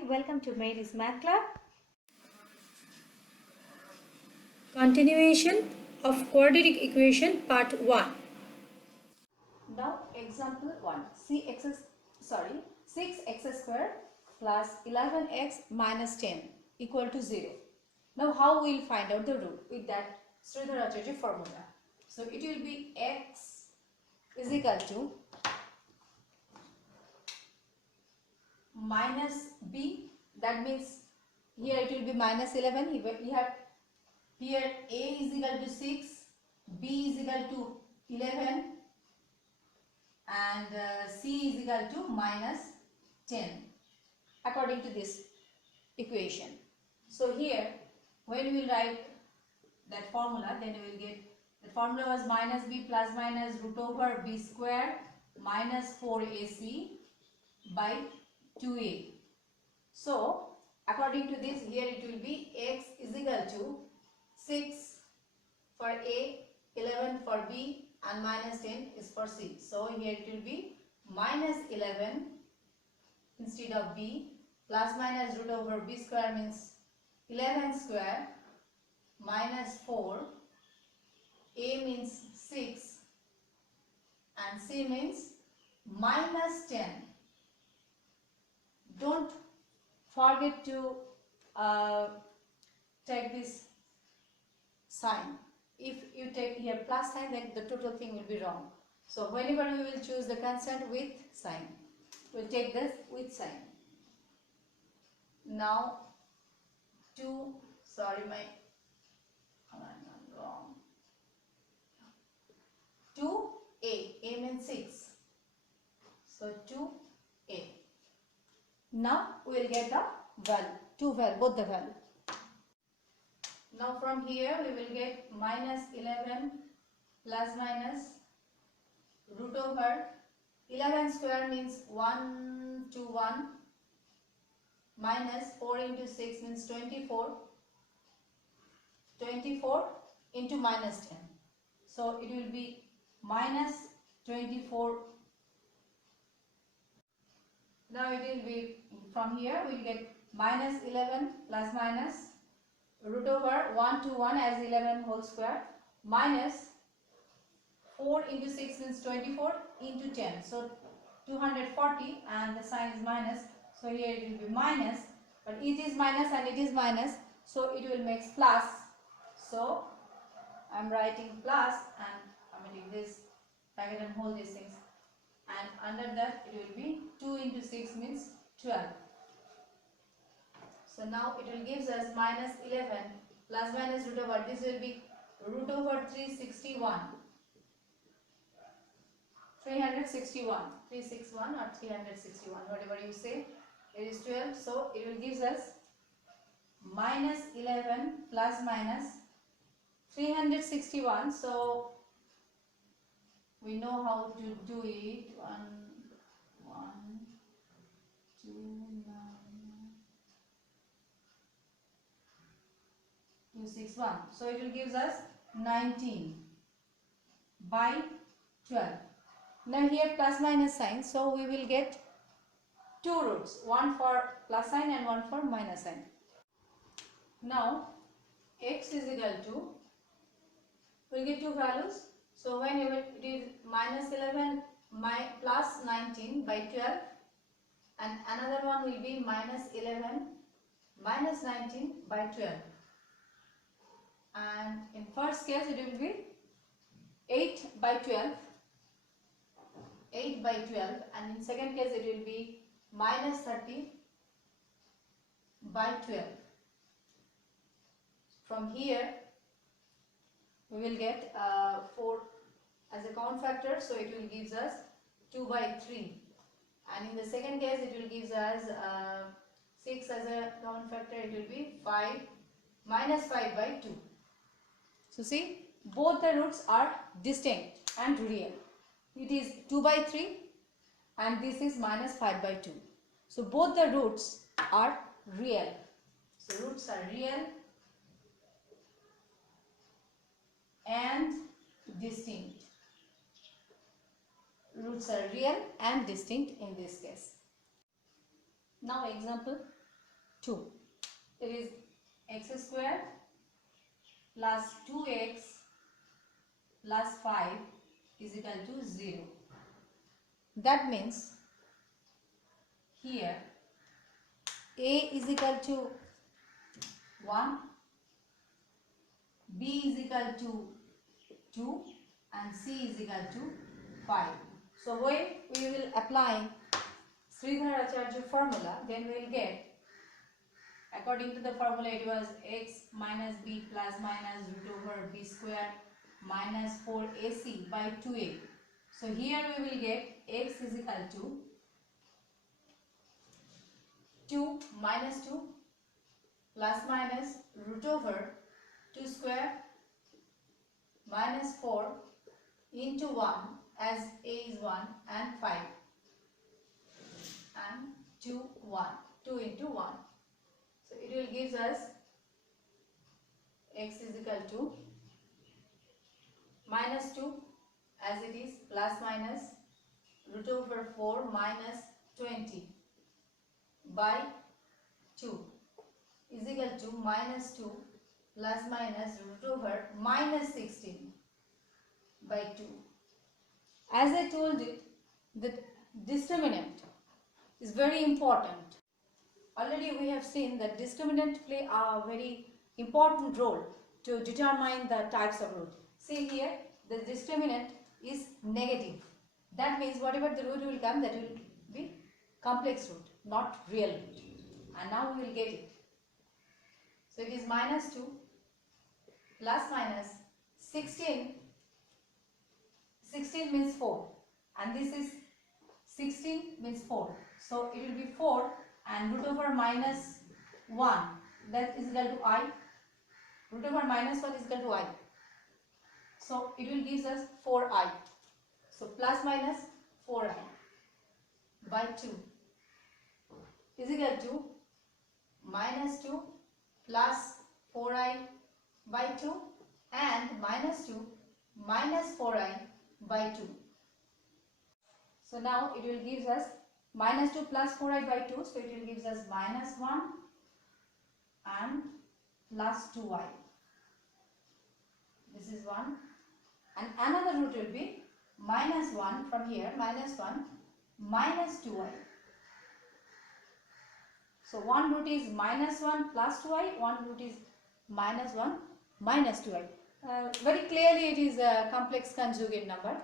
Hi, welcome to Mary's Math Club. Continuation of quadratic equation part 1. Now example 1. 6x square plus 11x minus 10 equal to 0. Now how we will find out the root with that Sridhar-Acharya formula. So it will be x is equal to minus b, that means here it will be minus 11. We have here a is equal to 6, b is equal to 11 and c is equal to minus 10 according to this equation. So here when we will write that formula, then we will get the formula was minus b plus minus root over b square minus 4ac by 2a. So according to this, here it will be x is equal to 6 for a, 11 for b and minus 10 is for c. So here it will be minus 11 instead of b, plus minus root over b square means 11 square minus 4, a means 6 and c means minus 10. Don't forget to take this sign. If you take here plus sign, then the total thing will be wrong. So whenever we will choose the constant with sign, we'll take this with sign. Now 2, sorry my I'm wrong. 2a, a means 6. So 2a. Now we will get the value, both the value. Now from here we will get minus 11 plus minus root over 11 square means 1 to 1 minus 4 into 6 means 24. 24 into minus 10. So it will be minus 24. Now it will be from here we will get minus 11 plus minus root over 1 to 1 as 11 whole square minus 4 into 6 means 24 into 10. So 240 and the sign is minus. So here it will be minus, but it is minus and it is minus. So it will make plus. So I am writing plus and I am making this bracket and hold these things. And under that it will be 2 into 6 means 12. So now it will gives us minus 11 plus minus root over, this will be root over 361. 361, 361 or 361, whatever you say, it is 12. So it will gives us minus 11 plus minus 361. So we know how to do it. 261. So it will gives us 19 by 12. Now here plus minus sign, so we will get two roots, one for plus sign and one for minus sign. Now x is equal to, we will get two values. So when it is minus 11 plus 19 by 12 and another one will be minus 11 minus 19 by 12. And in first case it will be 8 by 12. 8 by 12 and in second case it will be minus 30 by 12. From here we will get 4 as a count factor, so it will gives us 2 by 3 and in the second case it will gives us 6 as a count factor, it will be 5 minus 5 by 2. So see, both the roots are distinct and real. It is 2 by 3 and this is minus 5 by 2. So both the roots are real. So roots are real and distinct. Roots are real and distinct in this case. Now example 2. It is x square plus 2x plus 5 is equal to 0. That means here a is equal to 1, b is equal to 2 and c is equal to 5. So when we will apply Sridhar Acharya formula, then we will get, according to the formula, it was x minus b plus minus root over b square minus 4ac by 2a. So here we will get x is equal to 2 minus 2 plus minus root over 2 square minus 4 into 1, as a is 1 and 5 and 2 1, 2 into 1. So it will gives us x is equal to minus 2 as it is plus minus root over 4 minus 20 by 2 is equal to minus 2 plus minus root over minus 16 by 2. As I told it, the discriminant is very important. Already we have seen that discriminant play a very important role to determine the types of root. See here, the discriminant is negative. That means whatever the root will come, that will be complex root, not real root. And now we will get it. So it is minus 2 plus minus 16. 16 means 4 and this is 16 means 4. So it will be 4 and root over minus 1, that is equal to I. Root over minus 1 is equal to I. So it will gives us 4I. So plus minus 4I by 2 is equal to minus 2 plus 4I by 2 and minus 2 minus 4I by 2. So now it will gives us minus 2 plus 4I by 2. So it will gives us minus 1 and plus 2I. This is 1. And another root will be minus 1 from here, minus 1 minus 2I. So one root is minus 1 plus 2I, one root is minus 1 minus 2I. Very clearly it is a complex conjugate number.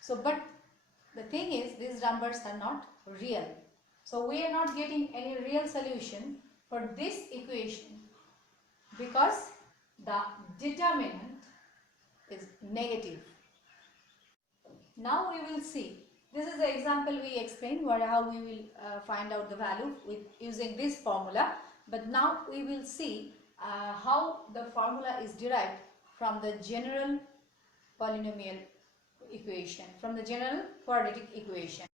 So but the thing is, these numbers are not real. So we are not getting any real solution for this equation because the determinant is negative. Now we will see. This is the example we explained how we will find out the value with using this formula. But now we will see how the formula is derived from the general polynomial equation, from the general quadratic equation.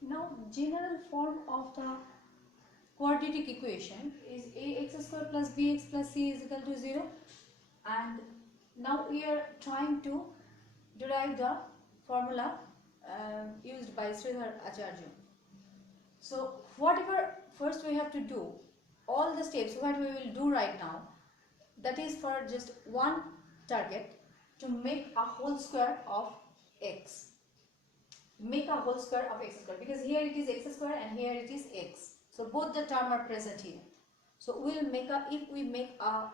Now general form of the quadratic equation is ax square plus bx plus c is equal to 0, and now we are trying to derive the formula used by Sridhar Acharya. So whatever first we have to do, all the steps what we will do right now, that is for just one target, to make a whole square of x. Make a whole square of x square, because here it is x square and here it is x. So both the terms are present here. So we will make a, if we make a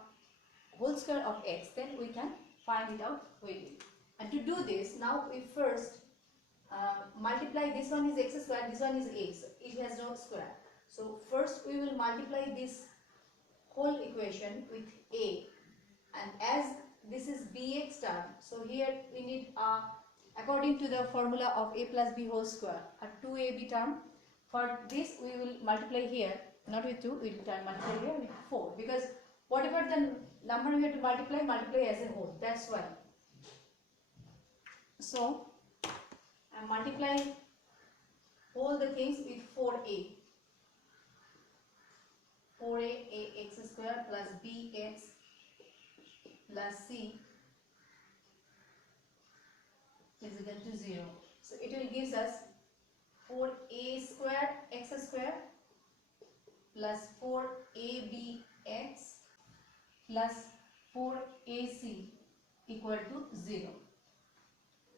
whole square of x, then we can find it out quickly. And to do this, now we first multiply. This one is x square, this one is x. It has no square. So first we will multiply this whole equation with a, and as this is bx term, so here we need according to the formula of a plus b whole square, a 2ab term. For this we will multiply here, not with 2, we will multiply here with 4, because whatever the number we have to multiply as a whole, that's why. So I am multiplying all the things with 4a. 4a ax square plus bx plus c is equal to 0. So it will gives us 4a square x square plus 4abx plus 4ac equal to 0.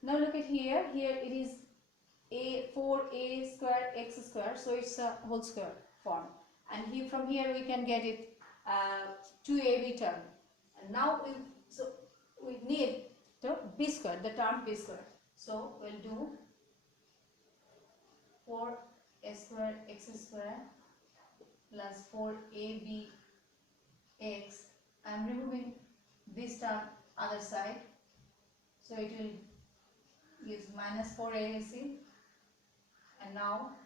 Now look at here. Here it is a 4a square x square, so it's a whole square form. And here from here we can get it 2ab term. And now we need the b square, the term b square. So we'll do 4a square x square plus 4ab x. I'm removing this term other side, so it will give minus 4ac, and now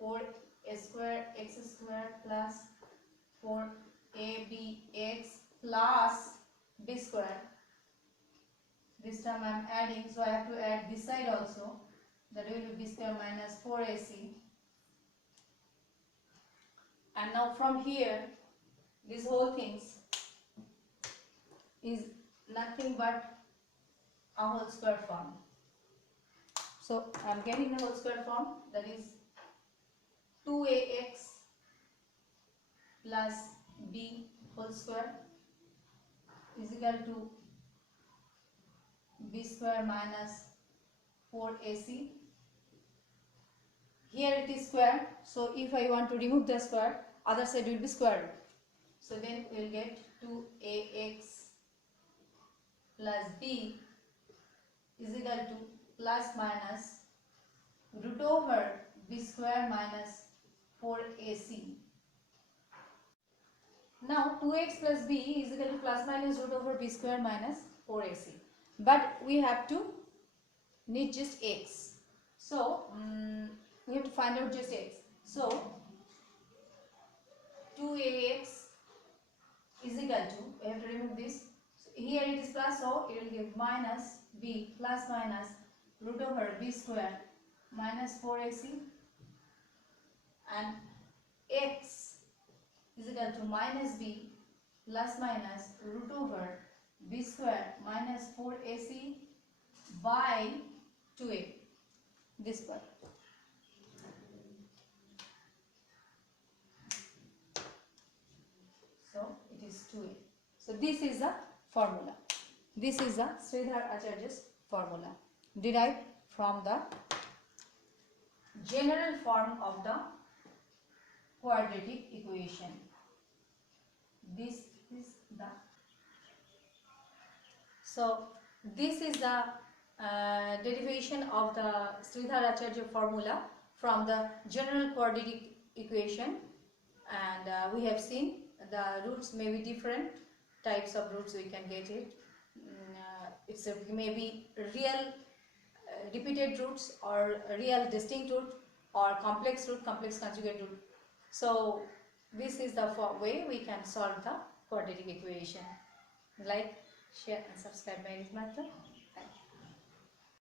4a square x square plus 4abx plus b square. This term I am adding, so I have to add this side also. That will be b square minus 4ac. And now from here, this whole things is nothing but a whole square form. So I am getting the whole square form, that is 2ax plus b whole square is equal to b square minus 4ac. Here it is square, so if I want to remove the square, other side will be square root. So then we will get 2ax plus b is equal to plus minus root over b square minus 4ac. Now 2x plus b is equal to plus minus root over b square minus 4ac. But we have to need just x. So we have to find out just x. So 2ax is equal to, we have to remove this. So here it is plus, so it will give minus b plus minus root over b square minus 4ac, and x is equal to minus b plus minus root over b square minus 4ac by 2a, this part. So it is 2a. So this is the formula. This is the Sridhar Acharya's formula derived from the general form of the quadratic equation. This is the derivation of the Sridhar Acharya formula from the general quadratic equation, and we have seen the roots may be different types of roots we can get it. It's maybe real repeated roots, or real distinct root, or complex root, complex conjugate root. So this is the way we can solve the quadratic equation. Like, share and subscribe my method.